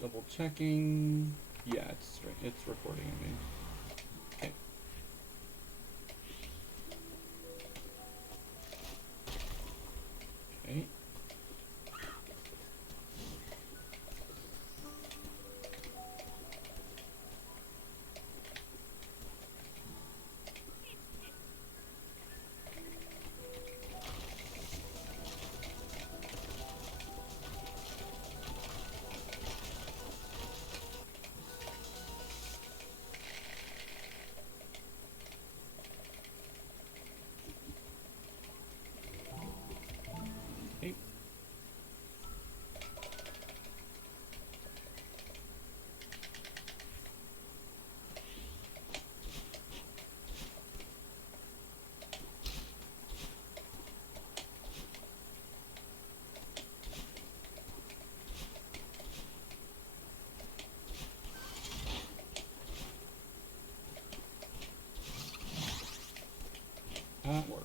Double checking. Yeah, it's straight. It's recording, I mean. Okay. Okay. That works.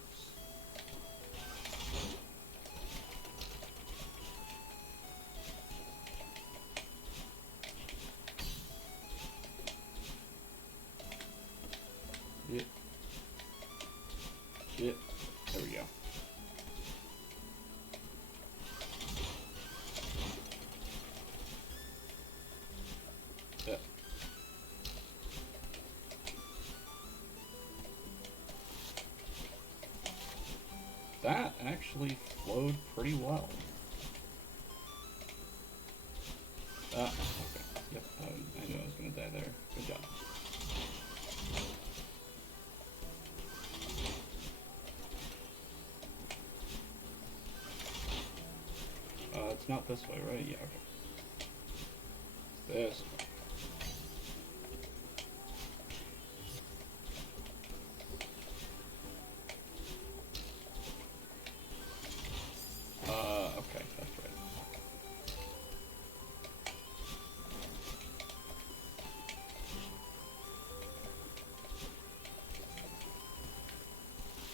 Yep. Yep. There we go. Yep. That actually flowed pretty well. Okay. Yep, I knew I was gonna die there. Good job. It's not this way, right? Yeah, okay. This way. Okay, that's right.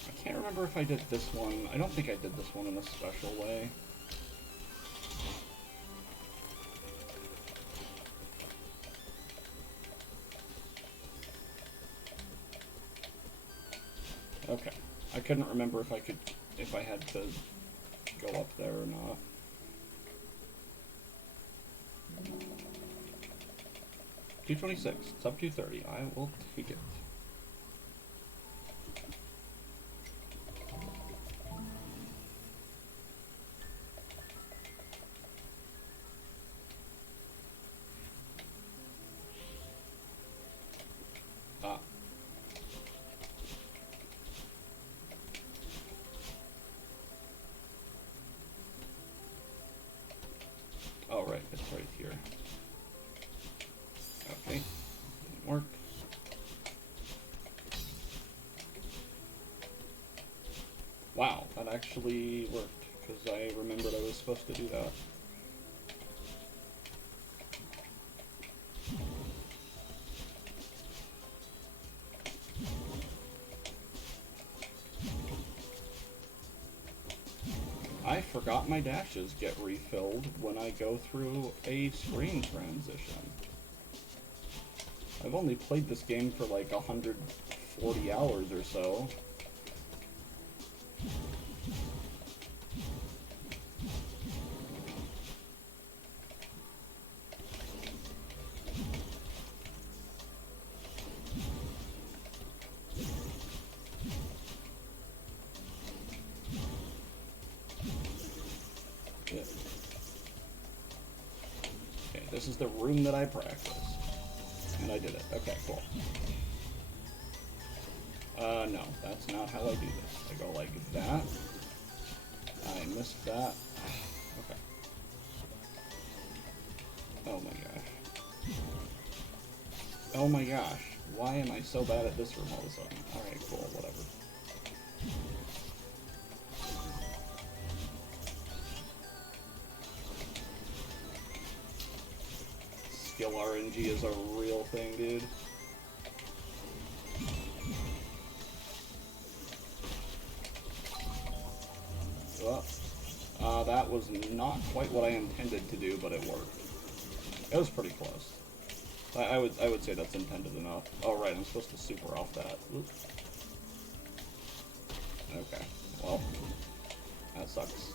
I can't remember if I did this one. I don't think I did this one in a special way. Okay. I couldn't remember if I had to go up there or not. $226. It's up to $230. I will take it. Oh, right, it's right here. Okay, didn't work. Wow, that actually worked, because I remembered I was supposed to do that. I forgot my dashes get refilled when I go through a screen transition. I've only played this game for like 140 hours or so. Yeah. Okay, this is the room that I practiced. And I did it. Okay, cool. No, that's not how I do this. I go like that. I missed that. Okay. Oh my gosh. Oh my gosh. Why am I so bad at this room all of a sudden? Alright, cool, whatever. Skill RNG is a real thing, dude. Well, that was not quite what I intended to do, but it worked. It was pretty close. I would say that's intended enough. Oh right, I'm supposed to super off that. Oops. Okay, well, that sucks.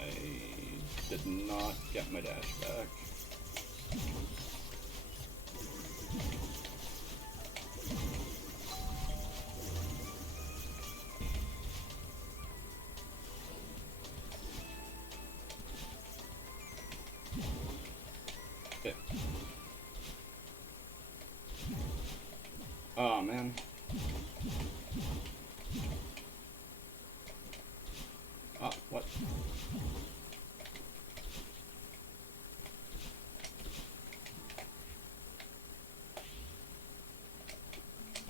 I did not get my dash back. Okay. Oh man. Oh, what?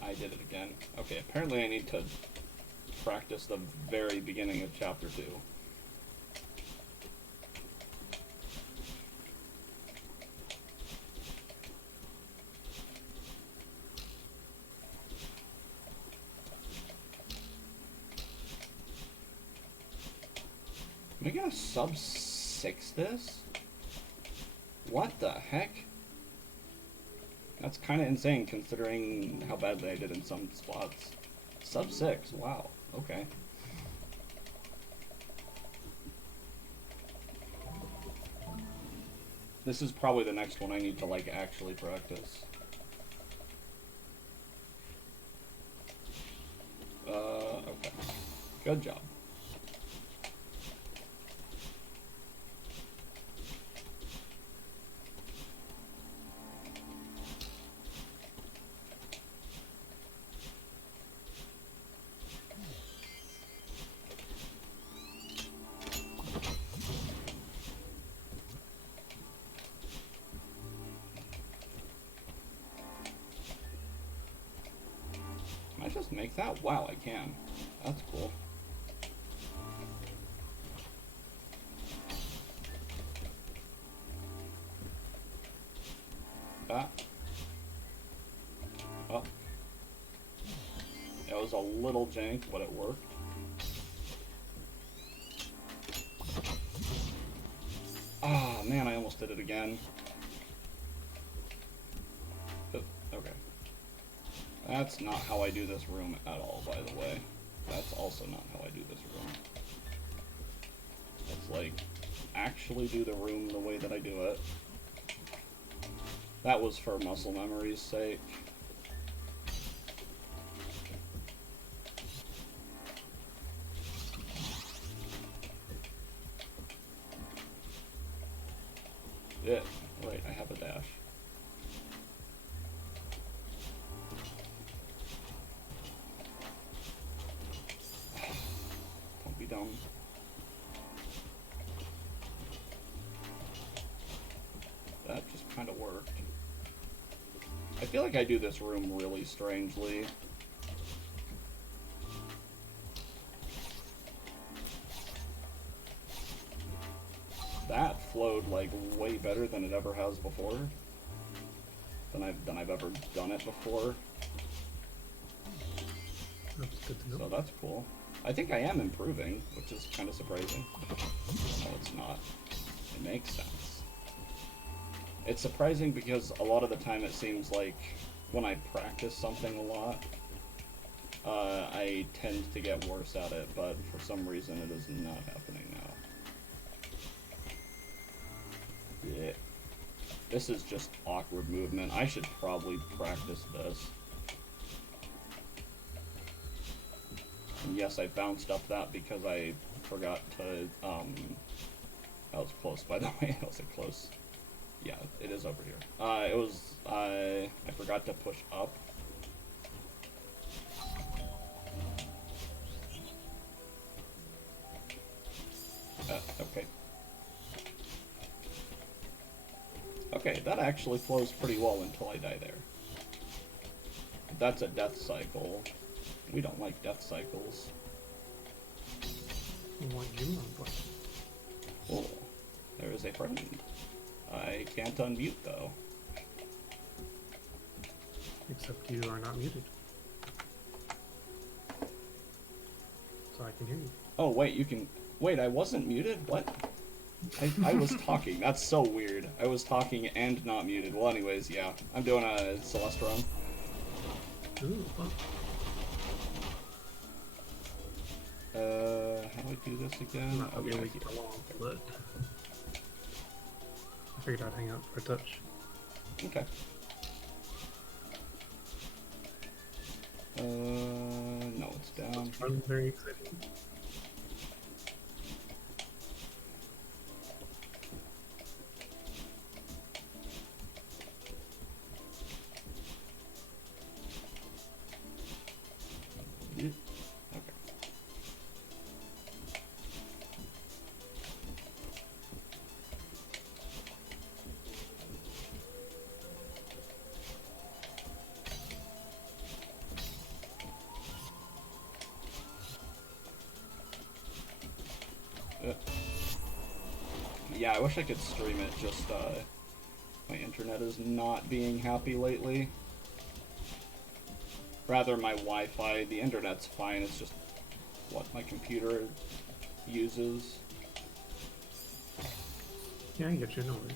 I did it again. Okay, apparently I need to practice the very beginning of chapter 2. Am I gonna sub 6 this? What the heck? That's kind of insane considering how badly I did in some spots. Sub 6, wow, okay. This is probably the next one I need to, like, actually practice. Okay. Good job. Can I just make that? Wow, I can. That's cool. That. Oh. It was a little jank, but it worked. Ah, oh, man, I almost did it again. Okay. That's not how I do this room at all, by the way. That's also not how I do this room. Let's, like, actually do the room the way that I do it. That was for muscle memory's sake. Yeah, right, I have a dash. Don't be dumb. That just kind of worked. I feel like I do this room really strangely. That flowed like way better than it ever has before. Than I've ever done it before. That's good to know. So that's cool. I think I am improving, which is kind of surprising. No, it's not. It makes sense. It's surprising because a lot of the time it seems like when I practice something a lot, I tend to get worse at it, but for some reason it is not happening now. Yeah. This is just awkward movement. I should probably practice this. And yes, I bounced up that because I forgot to, that was close, by the way. I was like close. Yeah, it is over here. It was, I forgot to push up. Okay. Okay, that actually flows pretty well until I die there. That's a death cycle. We don't like death cycles. What you want? Oh, there is a friend. I can't unmute though. Except you are not muted. So I can hear you. Oh wait, you can. Wait, I wasn't muted? What? I was talking. That's so weird. I was talking and not muted. Well, anyways, yeah. I'm doing a Celest run. Ooh, fun. How do I do this again? Not Oh, yeah, really here. for long, but I figured I'd hang out for a touch. Okay. No, it's down. I'm very excited. Yeah. Okay. Yeah, I wish I could stream it, just, my internet is not being happy lately. Rather, my Wi-Fi, the internet's fine, it's just what my computer uses. Yeah, I get you, no worries.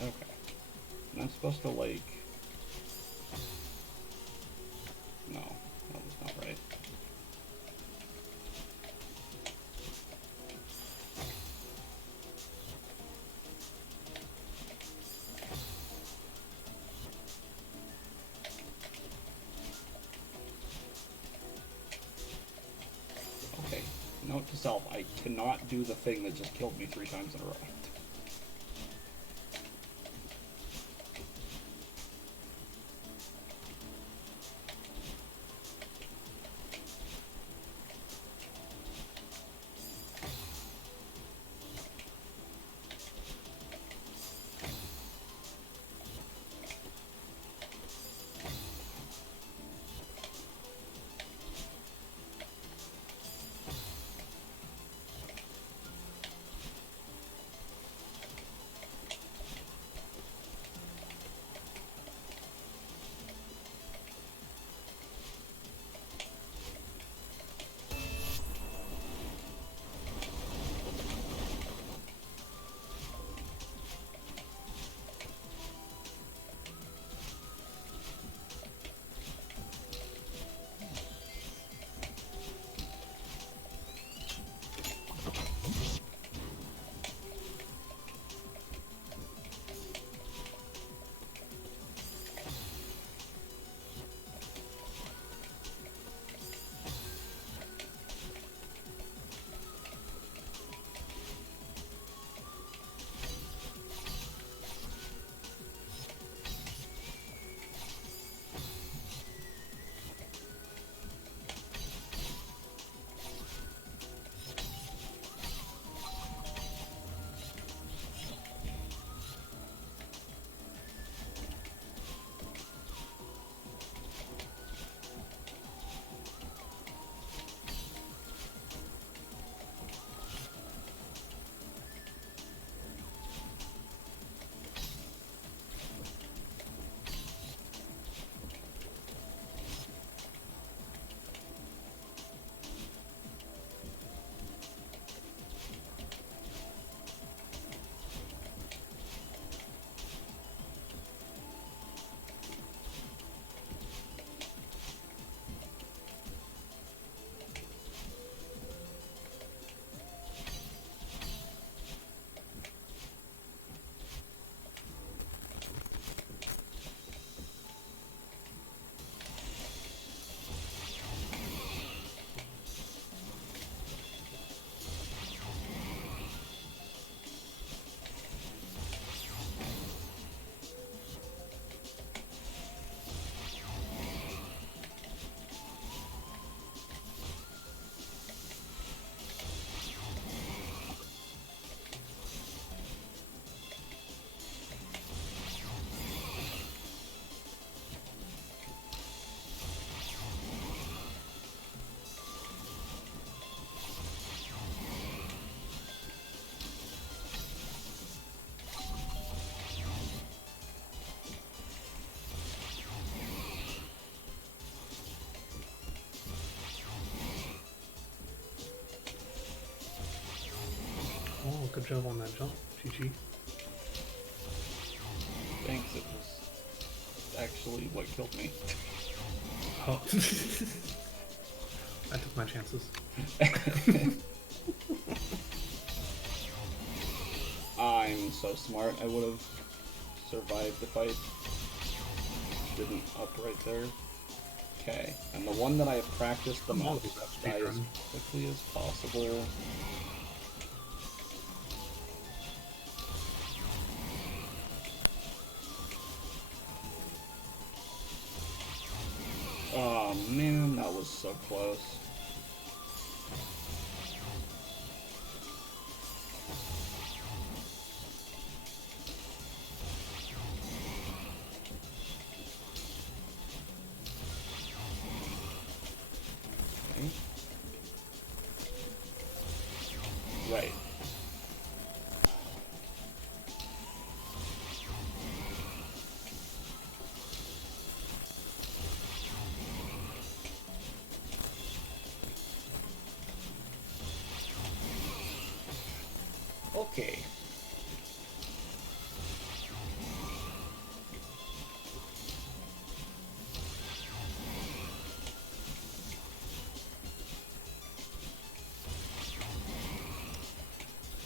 Okay. And I'm supposed to, like... No, that was not right. Okay. Note to self, I cannot do the thing that just killed me 3 times in a row. good job on that jump. GG. Thanks, it was actually what killed me. Oh. I took my chances. I'm so smart. I would have survived if I didn't up right there. Okay, and the one that I have practiced the most, die as quickly as possible. Oh man, that was so close. Okay. Right. Okay.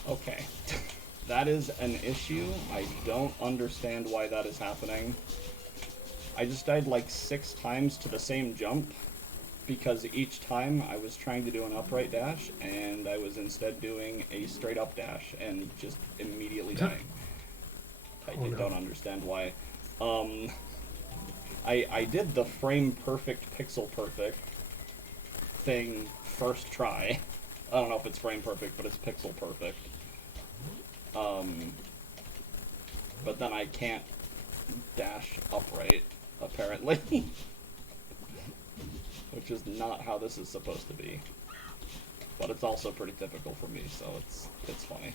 Okay. That is an issue. I don't understand why that is happening. I just died like 6 times to the same jump because each time I was trying to do an upright dash and I was instead doing a straight up dash and just immediately dying. I don't understand why. I did the frame perfect, pixel perfect thing first try. I don't know if it's frame perfect, but it's pixel perfect. But then I can't dash upright, apparently. Which is not how this is supposed to be. But it's also pretty typical for me, so it's funny.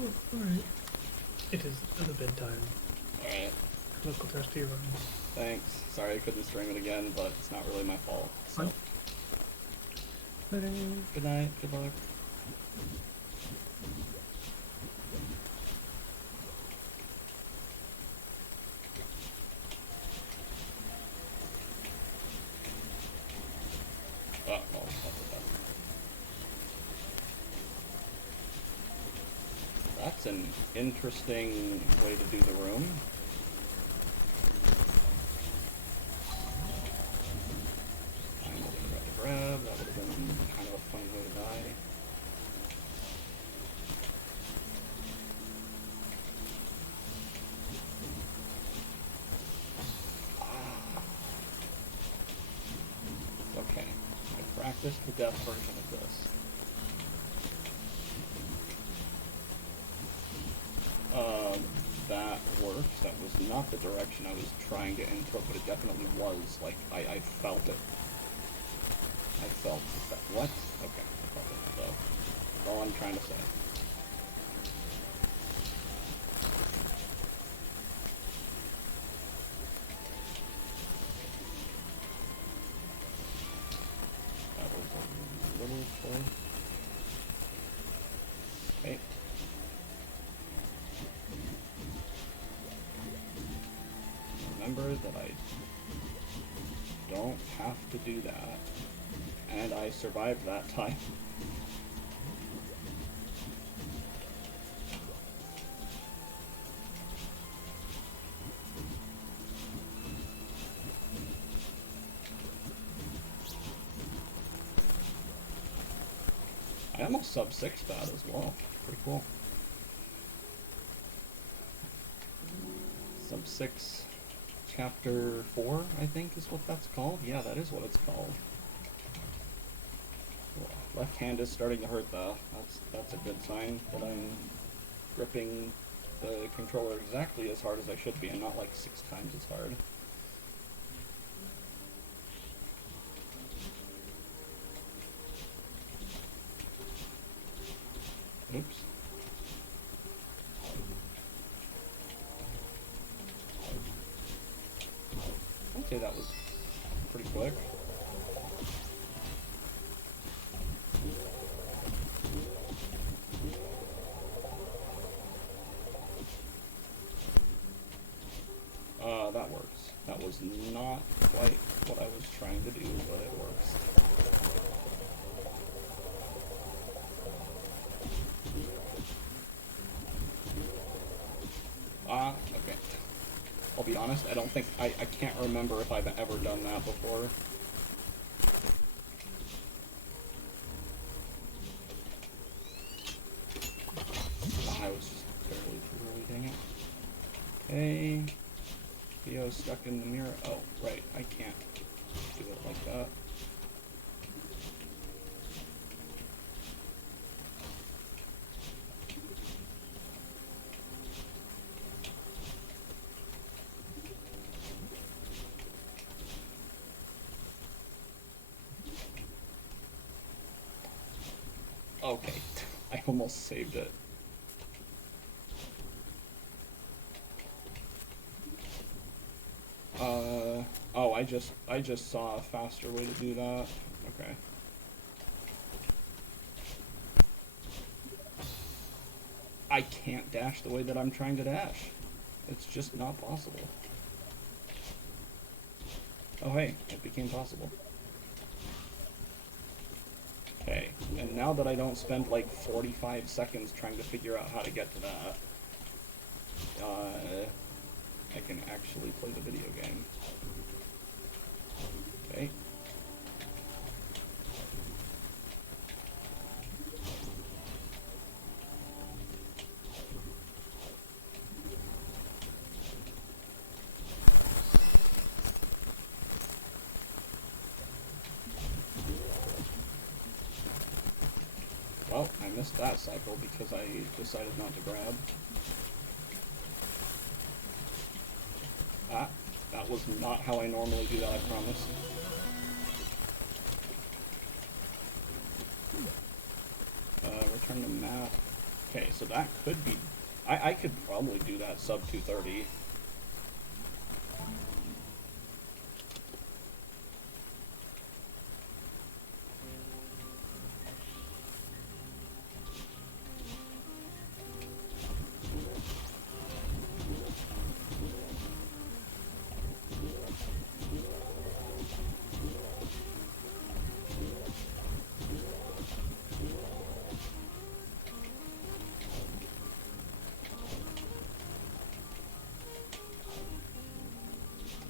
Oh, alright. It is the bedtime. Alright. Local testy run. Thanks. Sorry I couldn't stream it again, but it's not really my fault. So. Fine. Good night. Good luck. Oh, well, that's an interesting way to do the room. I would have tried to grab. That would have been kind of a funny way to die. Okay. I practiced the death version of this. That works. That was not the direction I was trying to input, but it definitely was. Like, I felt it. I felt that. What? Okay, I felt it. So, that's all I'm trying to say. That was a little close. Okay. Remember that I don't have to do that. And I survived that time. I almost sub 6 that as well. Pretty cool. Sub 6 chapter 4, I think is what that's called. Yeah, that is what it's called. Left hand is starting to hurt though. That's a good sign that I'm gripping the controller exactly as hard as I should be and not like 6 times as hard. Oops. I'd say that was pretty quick. That works. That was not quite what I was trying to do, but it works. Okay. I'll be honest, I don't think, I can't remember if I've ever done that before. I was just barely too early, dang it. Okay. Theo's stuck in the mirror. Oh, right, I can't do it like that. Okay, I almost saved it. Oh, I just saw a faster way to do that. Okay. I can't dash the way that I'm trying to dash. It's just not possible. Oh hey, it became possible. Okay, and now that I don't spend like 45 seconds trying to figure out how to get to that, I can actually play the video game. Okay. Well, I missed that cycle because I decided not to grab. Ah, that was not how I normally do that, I promise. Return to map. Okay, so that could be... I could probably do that sub 230.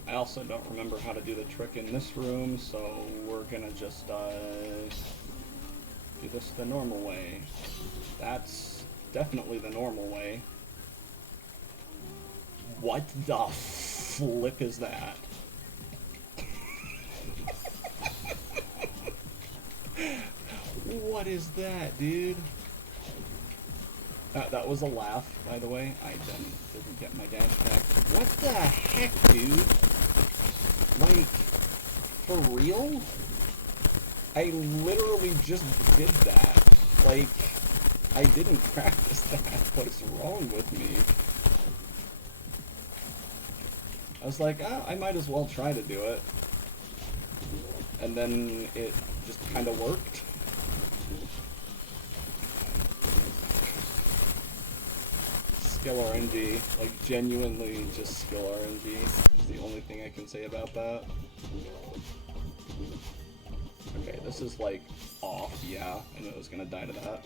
I also don't remember how to do the trick in this room, so we're gonna just do this the normal way. That's definitely the normal way. What the flip is that? What is that, dude? That was a laugh, by the way. I didn't get my dash back. What the heck, dude? Like, for real? I literally just did that. Like, I didn't practice that. What is wrong with me? I was like, ah, I might as well try to do it. And then it just kind of worked. Skill RNG. Like, genuinely just skill RNG. Is the only thing I can say about that. Okay, this is like off, yeah. I knew I was gonna die to that.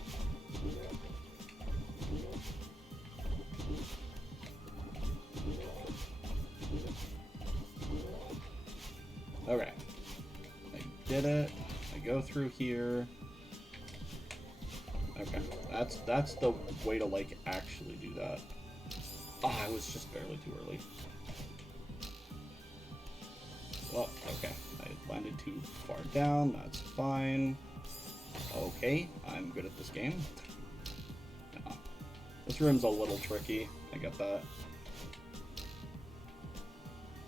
Okay. I did it. I go through here. Okay. That's the way to like actually do that. Ah, I was just barely too early. Well, okay. I landed too far down. That's fine. Okay, I'm good at this game. No. This room's a little tricky. I get that.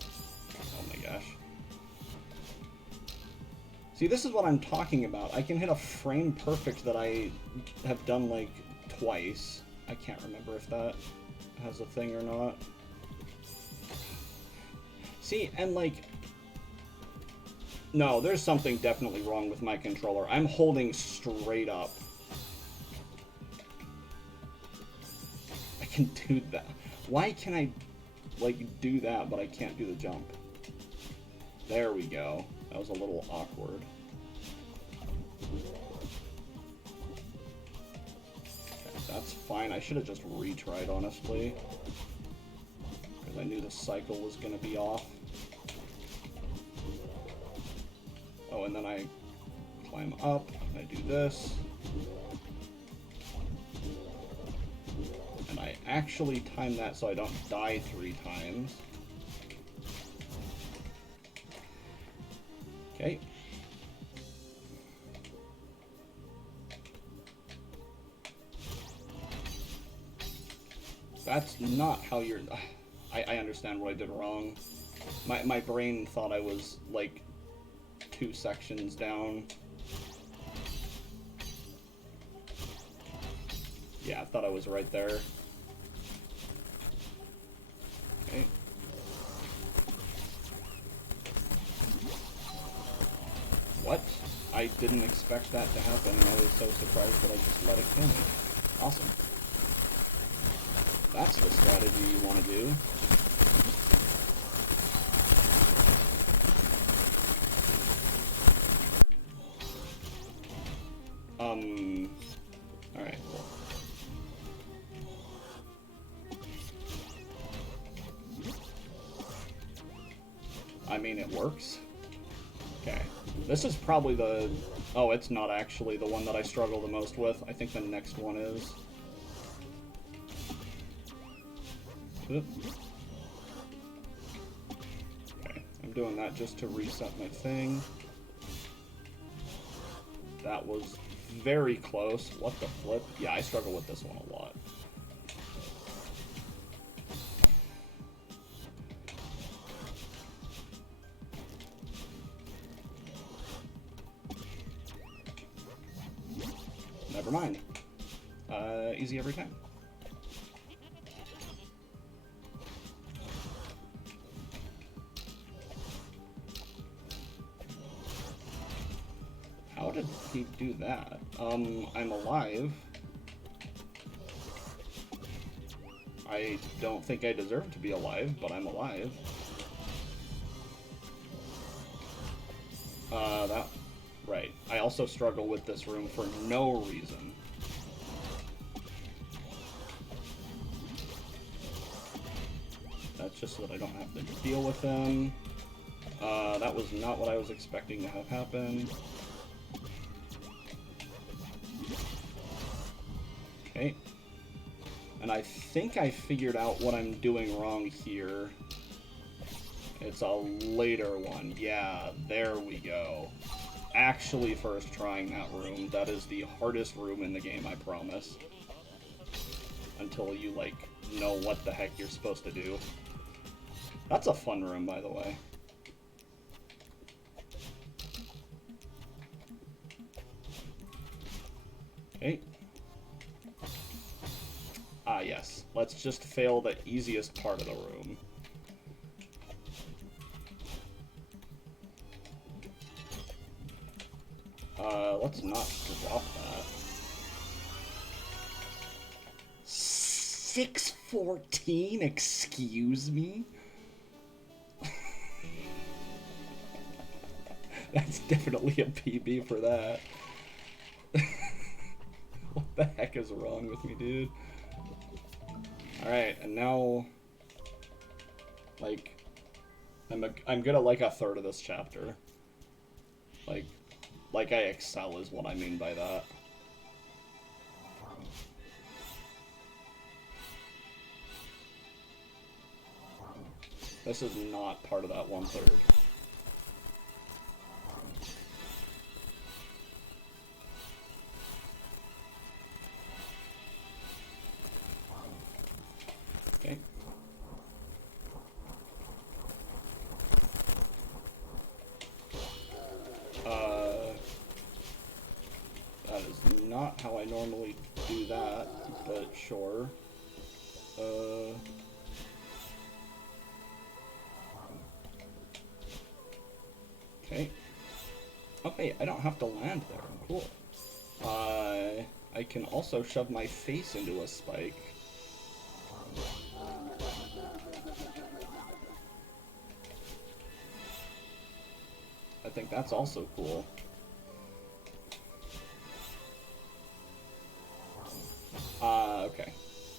Oh my gosh. See, this is what I'm talking about. I can hit a frame perfect that I have done like twice. I can't remember if that has a thing or not. See, and like... No, there's something definitely wrong with my controller. I'm holding straight up. I can do that. Why can I, like, do that, but I can't do the jump? There we go. That was a little awkward. Okay, that's fine. I should have just retried, honestly. Because I knew the cycle was going to be off. Oh, and then I climb up, and I do this. And I actually time that so I don't die 3 times. Okay. That's not how you're... I understand what I did wrong. My brain thought I was, like, 2 sections down. Yeah, I thought I was right there. Okay. What? I didn't expect that to happen, and I was so surprised that I just let it kill me. Awesome. That's the strategy you want to do. Alright. I mean, it works. Okay. This is probably the... Oh, it's not actually the one that I struggle the most with. I think the next one is. Oop. Okay, I'm doing that just to reset my thing. That was very close. What the flip? Yeah, I struggle with this one a lot. Never mind. Easy every time. How did he do that? I'm alive. I don't think I deserve to be alive, but I'm alive. Right. I also struggle with this room for no reason. That's just so that I don't have to deal with them. That was not what I was expecting to have happen. Okay. And I think I figured out what I'm doing wrong here. It's a later one. Yeah, there we go. Actually first trying that room. That is the hardest room in the game, I promise. Until you, like, know what the heck you're supposed to do. That's a fun room, by the way. Okay. Ah, yes. Let's just fail the easiest part of the room. Let's not drop that. 614? Excuse me? That's definitely a PB for that. What the heck is wrong with me, dude? Alright, and now... Like... I'm good at like a third of this chapter. Like I excel is what I mean by that. This is not part of that 1/3. Okay. That is not how I normally do that, but sure. Okay. Okay, I don't have to land there. Cool. I can also shove my face into a spike. I think that's also cool. Okay.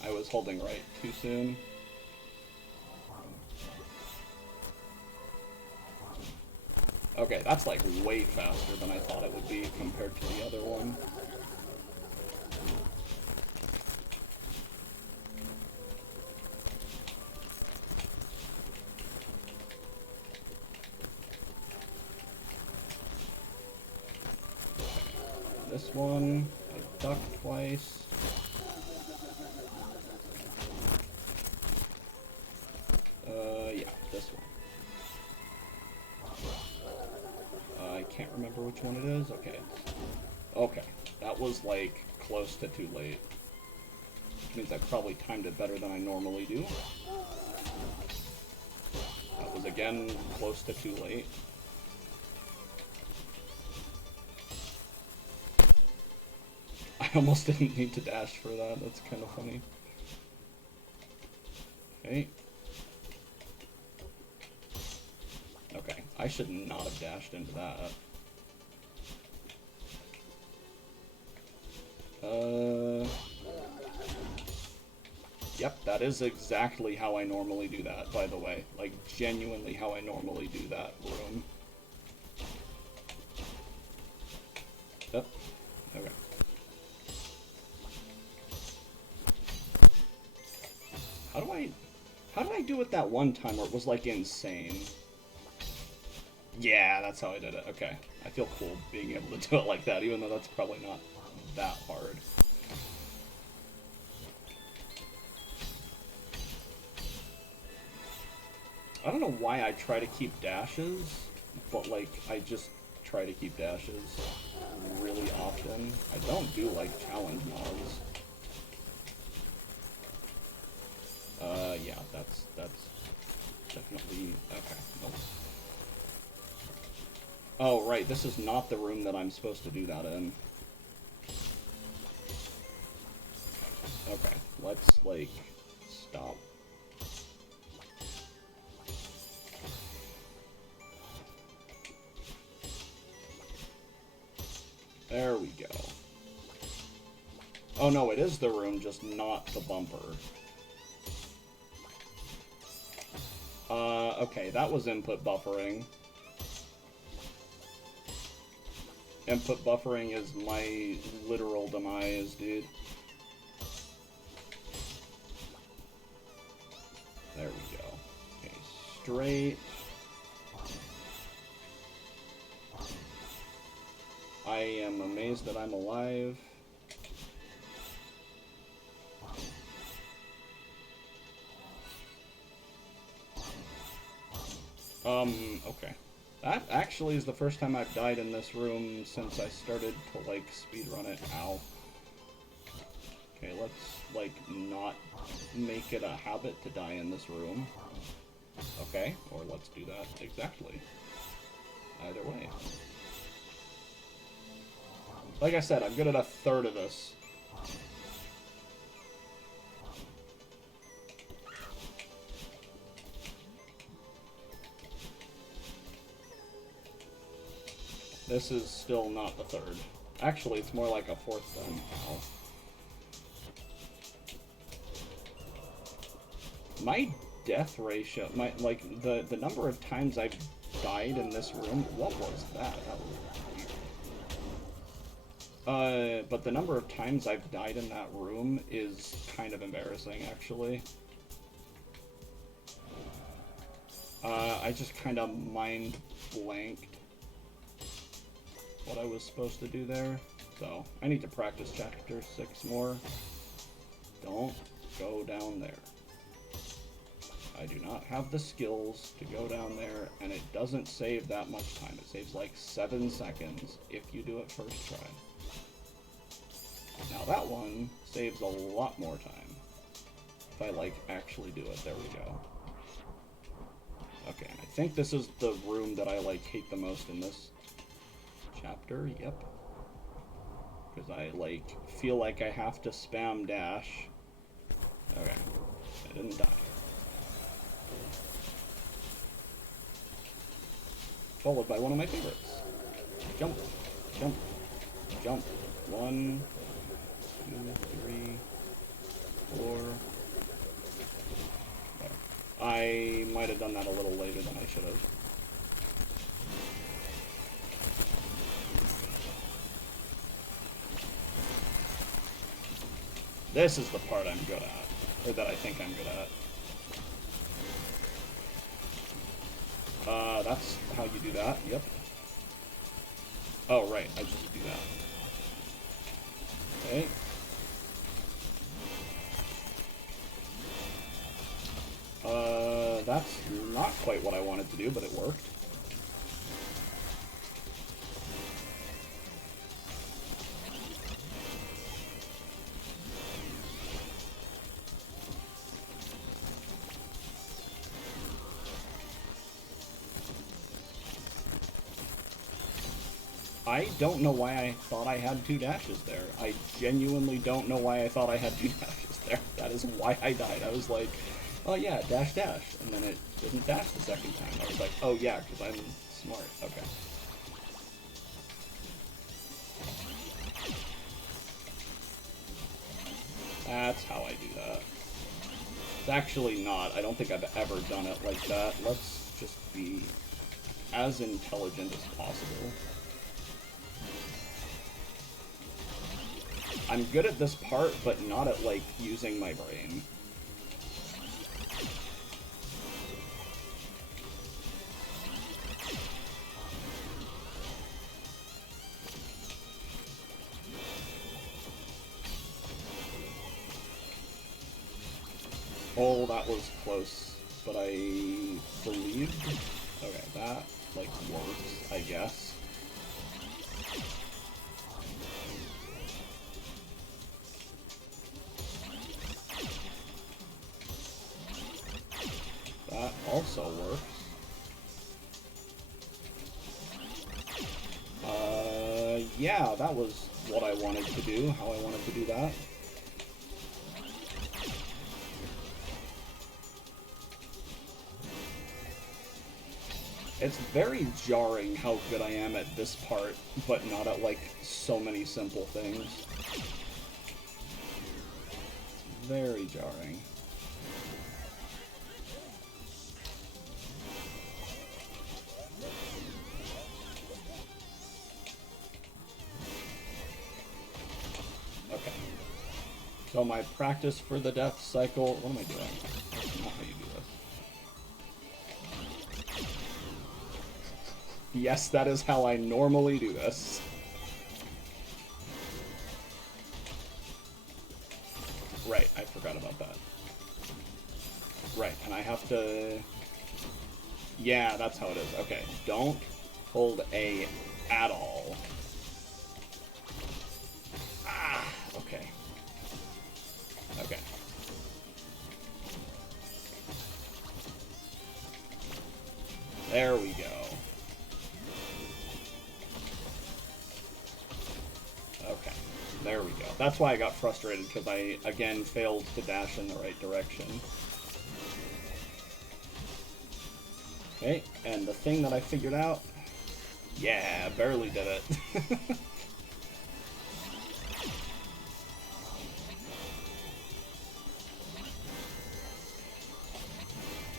I was holding right too soon. Okay, that's like way faster than I thought it would be compared to the other one. This one, I ducked twice. Yeah, this one. I can't remember which one it is. Okay. Okay. That was, like, close to too late. Which means I probably timed it better than I normally do. That was, again, close to too late. I almost didn't need to dash for that. That's kind of funny. Okay. Okay, I should not have dashed into that. Yep, that is exactly how I normally do that, by the way. Like, genuinely how I normally do that room. Yep. Okay. How did I do it that one time where it was, like, insane? Yeah, that's how I did it. Okay. I feel cool being able to do it like that, even though that's probably not that hard. I don't know why I try to keep dashes, but, like, I just try to keep dashes really often. I don't do, like, challenge mods. Yeah, that's definitely... Okay, nope. Oh, right, this is not the room that I'm supposed to do that in. Okay, let's, like, stop. There we go. Oh no, it is the room, just not the bumper. Okay, that was input buffering. Input buffering is my literal demise, dude. There we go. Okay, straight. I am amazed that I'm alive. Okay. That actually is the first time I've died in this room since I started to, like, speedrun it. Ow. Okay, let's, like, not make it a habit to die in this room. Okay, or let's do that exactly. Either way. Like I said, I'm good at a third of this. This is still not the third. Actually, it's more like a fourth then. Ow. My death ratio, the number of times I've died in this room, what was that? That was weird. But the number of times I've died in that room is kind of embarrassing, actually. I just kind of mind blanked what I was supposed to do there. So, I need to practice chapter 6 more. Don't go down there. I do not have the skills to go down there, and it doesn't save that much time. It saves like 7 seconds if you do it first try. Now that one saves a lot more time. If I, like, actually do it. There we go. Okay, I think this is the room that I, like, hate the most in this chapter. Yep. Because I, like, feel like I have to spam dash. Okay. I didn't die. Followed by one of my favorites. Jump. Jump. Jump. 1, 2, 3, 4. I might have done that a little later than I should have. This is the part I'm good at, or that I think I'm good at. That's how you do that, yep. Oh, right, I just do that. Okay. That's not quite what I wanted to do, but it worked. I don't know why I thought I had 2 dashes there. I genuinely don't know why I thought I had 2 dashes there. That is why I died. I was like, oh yeah, dash dash. And then it didn't dash the second time. I was like, oh yeah, because I'm smart. Okay. That's how I do that. It's actually not. I don't think I've ever done it like that. Let's just be as intelligent as possible. I'm good at this part, but not at, like, using my brain. Oh, that was close, but I believed. Okay, that, like, works, I guess. Yeah, that was what I wanted to do, how I wanted to do that. It's very jarring how good I am at this part, but not at, like, so many simple things. It's very jarring. Okay. So my practice for the death cycle... What am I doing? That's not how you do this. Yes, that is how I normally do this. Right, I forgot about that. Right, and I have to... Yeah, that's how it is. Okay, don't hold A at all. Ah, okay. Okay. There we go. Okay, there we go. That's why I got frustrated, because I, again, failed to dash in the right direction. Okay, and the thing that I figured out... Yeah, barely did it.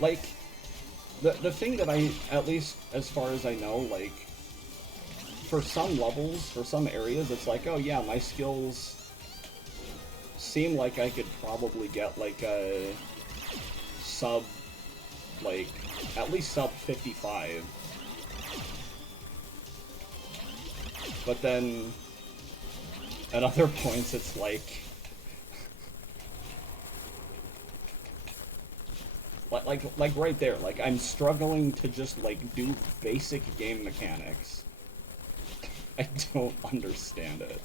Like, the thing that I, at least as far as I know, like, for some levels, for some areas, it's like, oh yeah, my skills seem like I could probably get, like, a sub, like, at least sub 55. But then, at other points, it's like... Like right there, like, I'm struggling to just, like, do basic game mechanics. I don't understand it.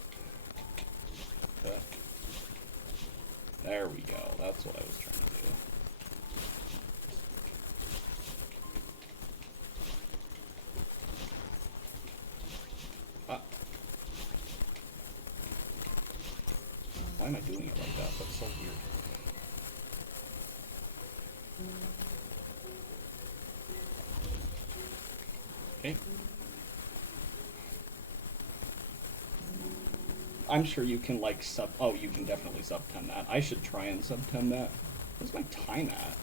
There we go, that's what I was trying to do. Why am I doing it like that? That's so weird. Okay. I'm sure you can, like, sub... Oh, you can definitely sub-10 that. I should try and sub-10 that. Where's my time at?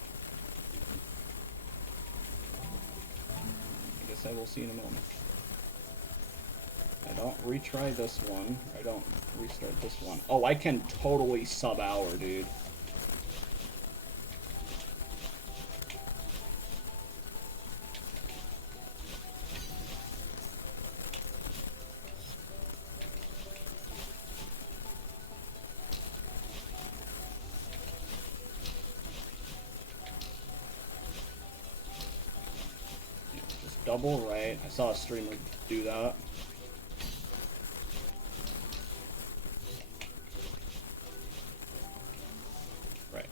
I guess I will see in a moment. I don't retry this one. I don't restart this one. Oh, I can totally sub-hour, dude. Double right. I saw a streamer do that. Right.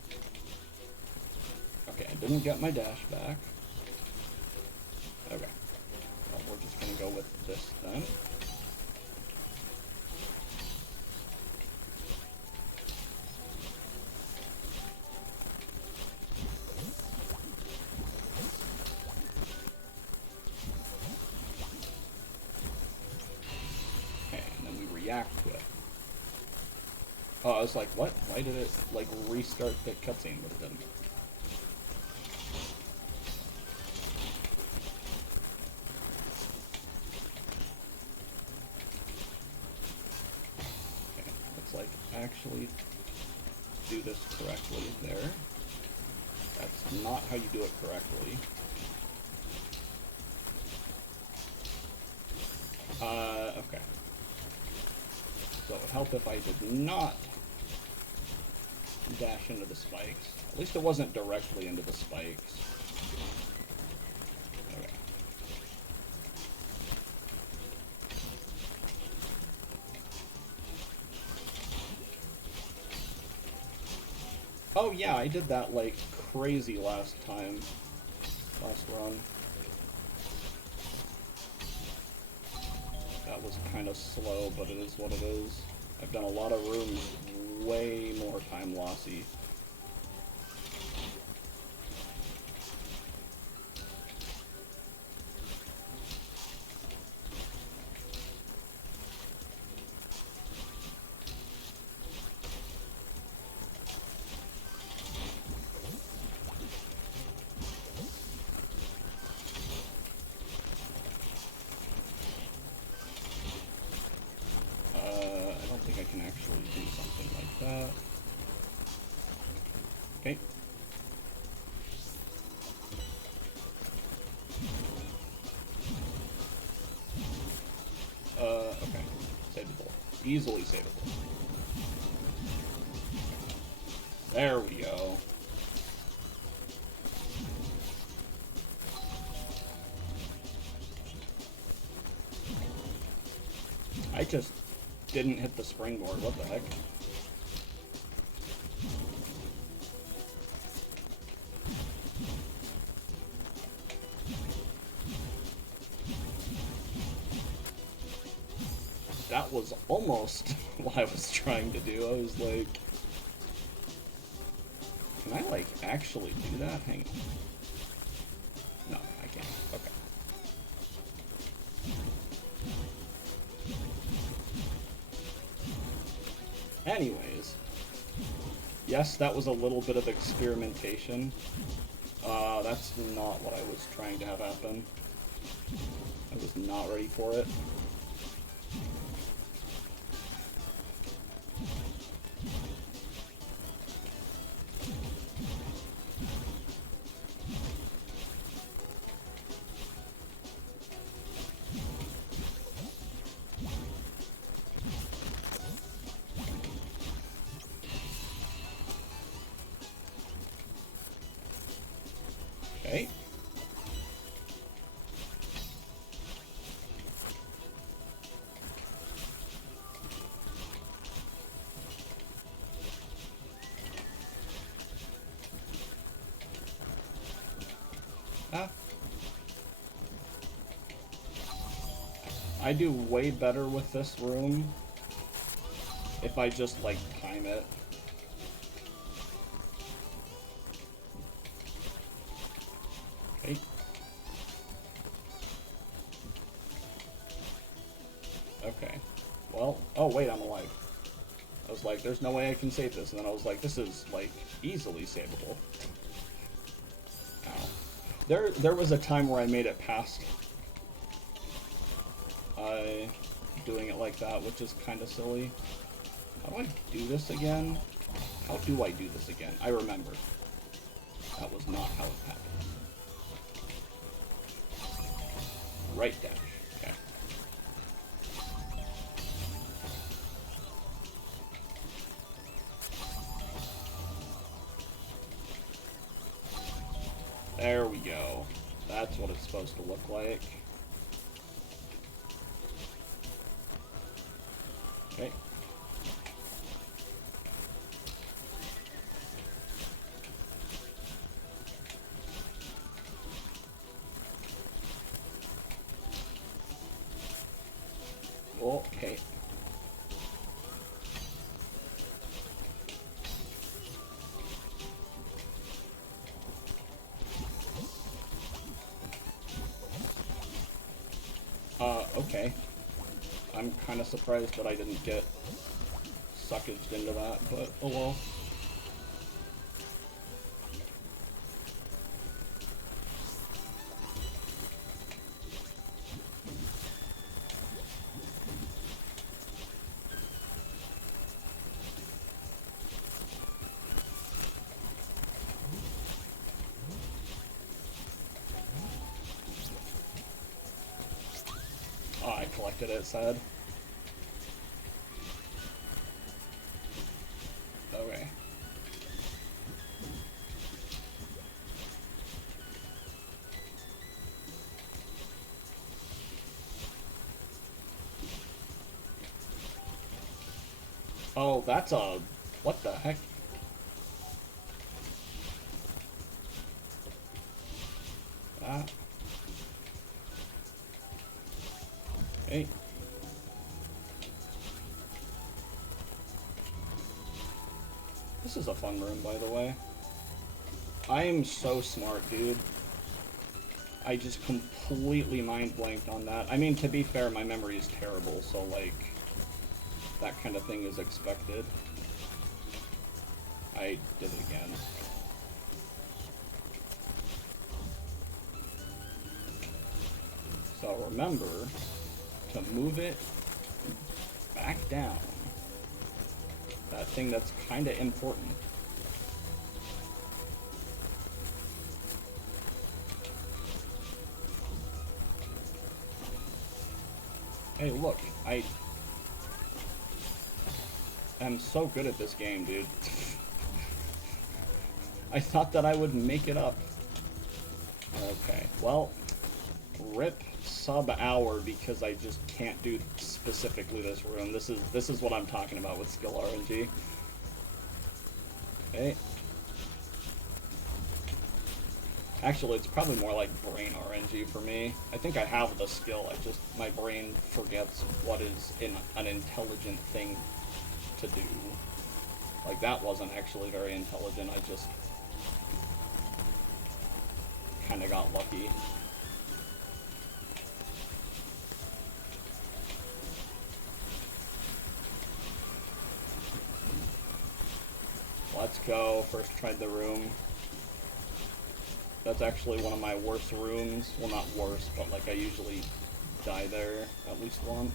Okay, I didn't get my dash back. Okay. Well, we're just gonna go with this then. React to it. Oh, I was like, what? Why did it, like, restart the cutscene, but it didn't? Okay, let's, like, actually do this correctly there. That's not how you do it correctly. Okay. So it would help if I did not dash into the spikes. At least it wasn't directly into the spikes. Okay. Oh yeah, I did that like crazy last time. Last run. That was kind of slow, but it is what it is. I've done a lot of rooms way more time lossy. I don't think I can actually do something like that. Okay. Okay. Saveable. Easily saveable. There we go. I just didn't hit the springboard. What the heck? That was almost what I was trying to do. I was like, can I, like, actually do that? Hang on. No, I can't. Okay. Anyways, yes, that was a little bit of experimentation. That's not what I was trying to have happen. I was not ready for it. Okay. Ah. I do way better with this room if I just, like, time it. Okay. Okay. Well, oh wait, I'm alive. I was like, there's no way I can save this, and then I was like, this is, like, easily savable. Ow. There was a time where I made it past doing it like that, which is kind of silly. How do I do this again? How do I do this again? I remember. That was not how it happened. Right dash. Okay. There we go. That's what it's supposed to look like. Okay. Okay. Okay. I'm kind of surprised that I didn't get suckaged into that, but oh well. Oh, I collected it, sad. Okay. Oh, that's a... what the heck? That. Okay. This is a fun room, by the way. I am so smart, dude. I just completely mind blanked on that. I mean, to be fair, my memory is terrible, so, like, that kind of thing is expected. I did it again. So remember to move it back down. That thing that's kind of important. Hey, look, I am so good at this game, dude. I thought that I would make it up. Okay, well, rip sub-hour because I just can't do specifically this room. This is what I'm talking about with skill RNG. Okay. Actually, it's probably more like brain RNG for me. I think I have the skill, my brain forgets what is an intelligent thing to do. Like, that wasn't actually very intelligent, I just kinda got lucky. Let's go. First tried the room. That's actually one of my worst rooms. Well, not worst, but like I usually die there at least once.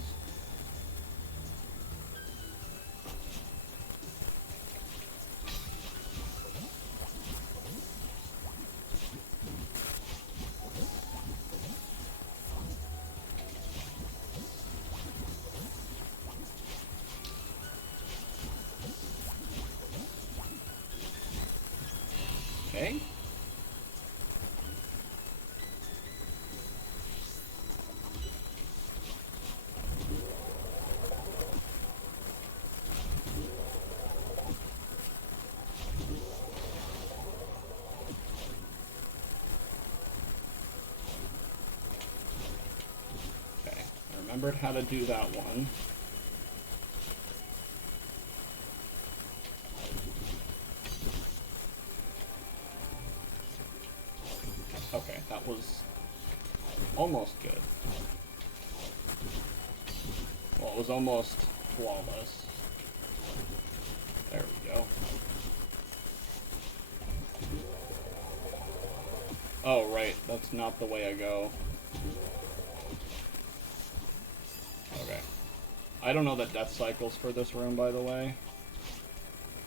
Okay. Remembered how to do that one. Okay, that was almost good. Well, it was almost flawless. There we go. Oh, right, that's not the way I go. Okay. I don't know the death cycles for this room, by the way.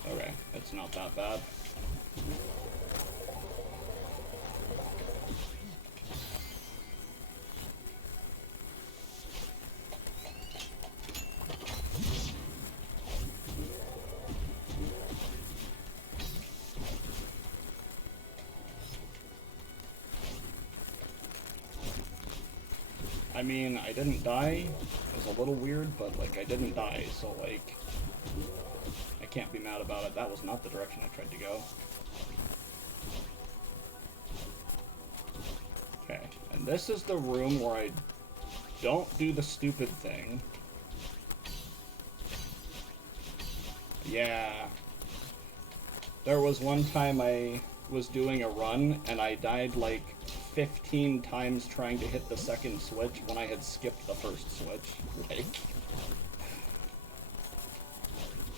Okay, it's not that bad. I mean, I didn't die. It was a little weird, but, like, I didn't die, so, like, I can't be mad about it. That was not the direction I tried to go. Okay, and this is the room where I don't do the stupid thing. Yeah. There was one time I was doing a run, and I died, like, 15 times trying to hit the second switch when I had skipped the first switch. Like,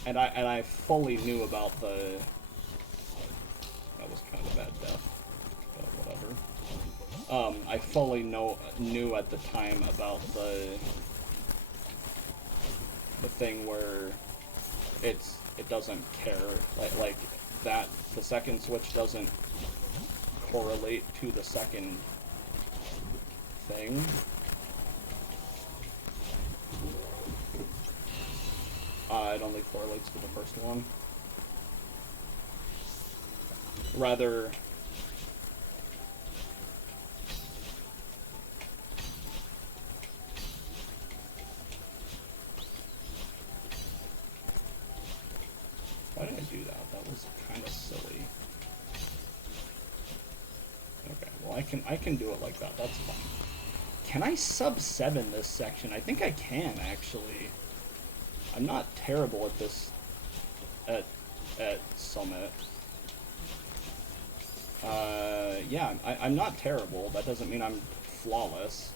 and I fully knew about the... That was kind of a bad death, but whatever. I fully knew at the time about the thing where it doesn't care, like that the second switch doesn't correlate to the second thing. It only correlates to the first one. Rather, why did I do that? That was kind of silly. Okay, well I can do it like that. That's fine. Can I sub 7 this section? I think I can, actually. I'm not terrible at this, at at Summit. Yeah, I'm not terrible. That doesn't mean I'm flawless.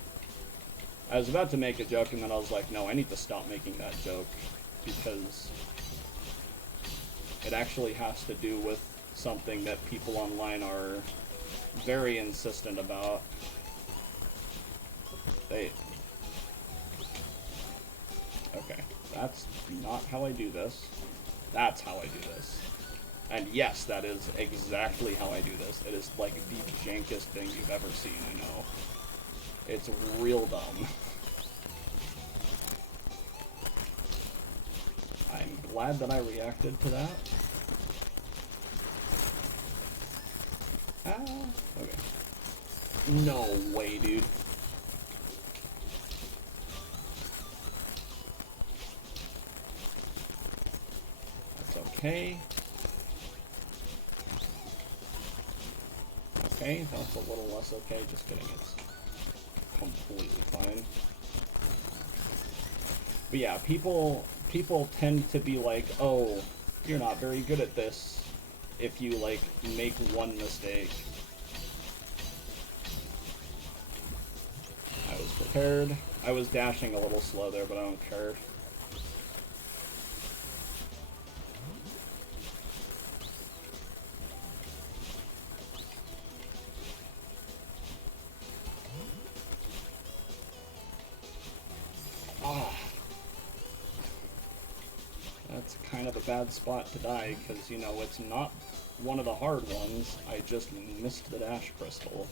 I was about to make a joke, and then I was like, no, I need to stop making that joke, because it actually has to do with something that people online are very insistent about. Okay, that's not how I do this. That's how I do this. And yes, that is exactly how I do this. It is like the jankest thing you've ever seen, I know. It's real dumb. I'm glad that I reacted to that. Okay. No way, dude. That's okay. Okay, that's a little less okay. Just kidding, it's completely fine. But yeah, people tend to be like, oh, you're not very good at this if you, like, make one mistake. I was prepared. I was dashing a little slow there, but I don't care. That's kind of a bad spot to die, because, you know, it's not one of the hard ones. I just missed the dash crystal.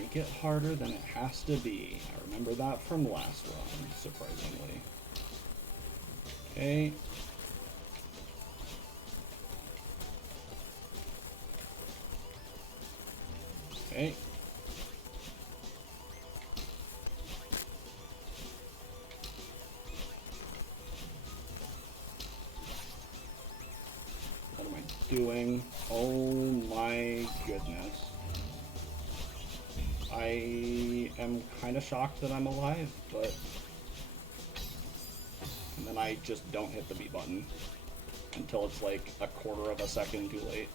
Make it harder than it has to be. I remember that from last run, surprisingly. Okay. Okay. What am I doing? Oh my goodness. I am kind of shocked that I'm alive, but... And then I just don't hit the B button until it's like a quarter of a second too late.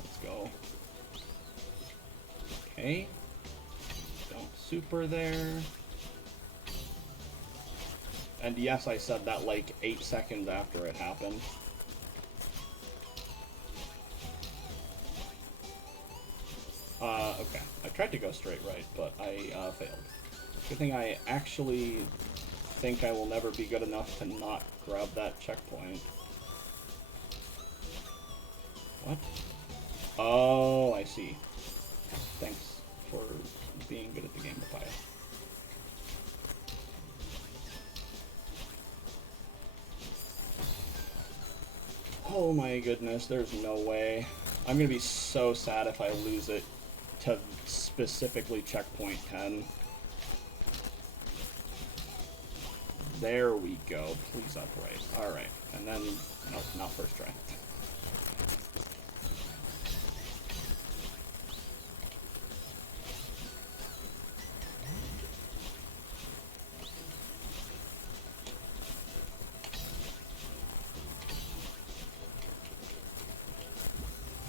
Let's go. Okay. Don't super there. And yes, I said that like 8 seconds after it happened. Okay. I tried to go straight right, but I failed. Good thing I actually think I will never be good enough to not grab that checkpoint. What? Oh, I see. Thanks for being good at the game, Papaya. Oh my goodness, there's no way. I'm gonna be so sad if I lose it to specifically checkpoint 10. There we go. Please upright. Alright. And then... Nope, not first try.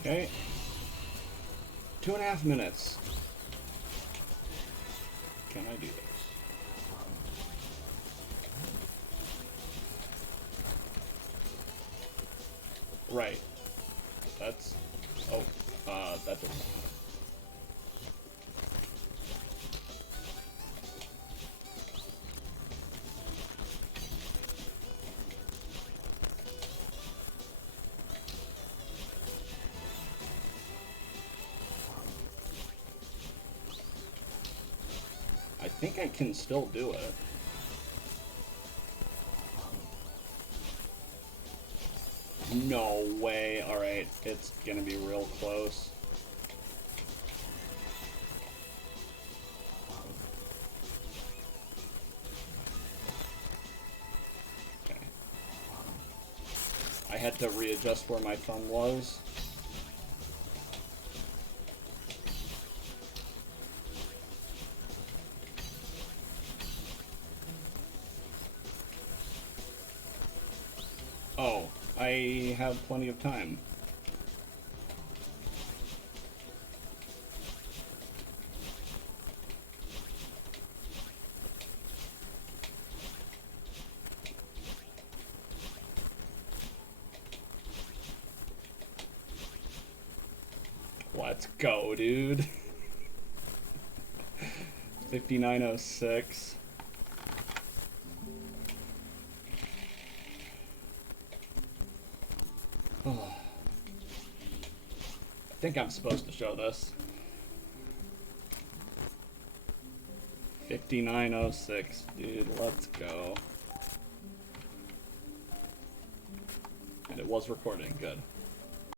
Okay. 2.5 minutes. Can I do this? Right. That's... Oh, that doesn't matter. I think I can still do it. No way. Alright, it's gonna be real close. Okay. I had to readjust where my thumb was. I have plenty of time. Let's go, dude. 5906. Oh. I think I'm supposed to show this. 5906, dude, let's go. And it was recording, good.